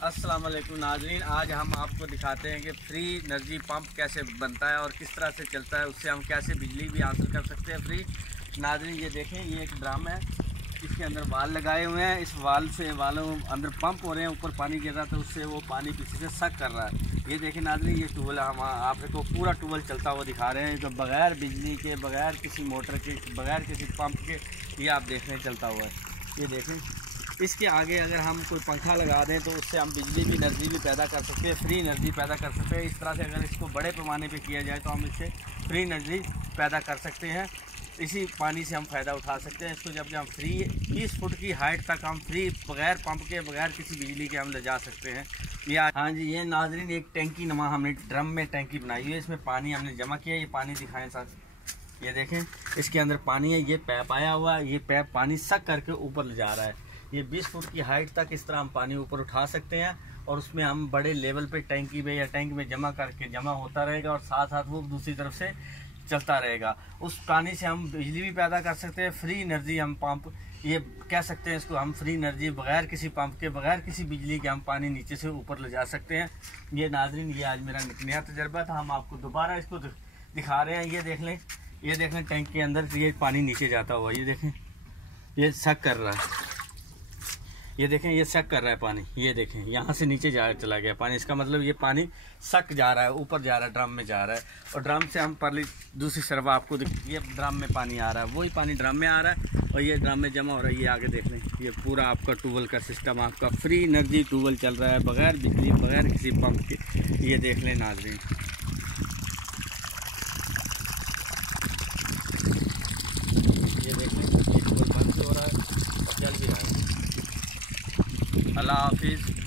अस्सलाम वालेकुम नाज़रीन, आज हम आपको दिखाते हैं कि फ्री एनर्जी पंप कैसे बनता है और किस तरह से चलता है, उससे हम कैसे बिजली भी हासिल कर सकते हैं फ्री। नाज़रीन ये देखें, ये एक ड्रम है, इसके अंदर वाल लगाए हुए हैं। इस वाल से वालों अंदर पंप हो रहे हैं, ऊपर पानी गिर रहा है तो उससे वो पानी पीछे से सक कर रहा है। ये देखें नाज़रीन, ये ट्यूबवेल हम आपको पूरा ट्यूबवेल चलता हुआ दिखा रहे हैं, जो बग़ैर बिजली के, बग़ैर किसी मोटर के, बग़ैर किसी पंप के, ये आप देख रहे हैं चलता हुआ है। ये देखें, इसके आगे अगर हम कोई पंखा लगा दें तो उससे हम बिजली भी, एनर्जी भी पैदा कर सकते हैं, फ्री एनर्जी पैदा कर सकते हैं। इस तरह से अगर इसको बड़े पैमाने पे किया जाए तो हम इससे फ्री एनर्जी पैदा कर सकते हैं। इसी पानी से हम फ़ायदा उठा सकते हैं। इसको जब हम फ्री 20 फुट की हाइट तक हम फ्री बग़ैर पंप के, बग़ैर किसी बिजली के हम ले जा सकते हैं। हाँ जी, ये नाज़रीन एक टैंकी नमा हमने ड्रम में टैंकी बनाई हुई है, इसमें पानी हमने जमा किया। ये पानी दिखाएं साथ, ये देखें, इसके अंदर पानी है, ये पैप आया हुआ है, ये पैप पानी सक करके ऊपर ले जा रहा है। ये 20 फुट की हाइट तक इस तरह हम पानी ऊपर उठा सकते हैं और उसमें हम बड़े लेवल पे टैंकी में या टैंक में जमा करके जमा होता रहेगा और साथ साथ वो दूसरी तरफ से चलता रहेगा। उस पानी से हम बिजली भी पैदा कर सकते हैं, फ्री एनर्जी हम पंप, ये कह सकते हैं इसको हम फ्री एनर्जी, बगैर किसी पंप के, बगैर किसी बिजली के हम पानी नीचे से ऊपर ले जा सकते हैं। ये नाज़रीन, ये आज मेरा नया तजर्बा था, हम आपको दोबारा इसको दिखा रहे हैं। ये देख लें, ये देख लें, टैंक के अंदर ये पानी नीचे जाता हुआ, ये देखें, ये सक कर रहा है, ये देखें, ये सक कर रहा है पानी। ये देखें, यहाँ से नीचे चला गया पानी, इसका मतलब ये पानी सक जा रहा है, ऊपर जा रहा है, ड्रम में जा रहा है। और ड्रम से हम परली दूसरी तरफ आपको ये ड्रम में पानी आ रहा है, वही पानी ड्रम में आ रहा है और ये ड्रम में जमा हो रहा है। ये आगे देख लें, ये पूरा आपका ट्यूबवेल का सिस्टम, आपका फ्री एनर्जी ट्यूबवेल चल रहा है, बगैर बिजली, बगैर किसी पंप के। ये देख लें नाज़रीन, ये देख लें, ये ट्यूबवेल बंद हो रहा है और चल भी रहा है। अल्लाह हाफिज़।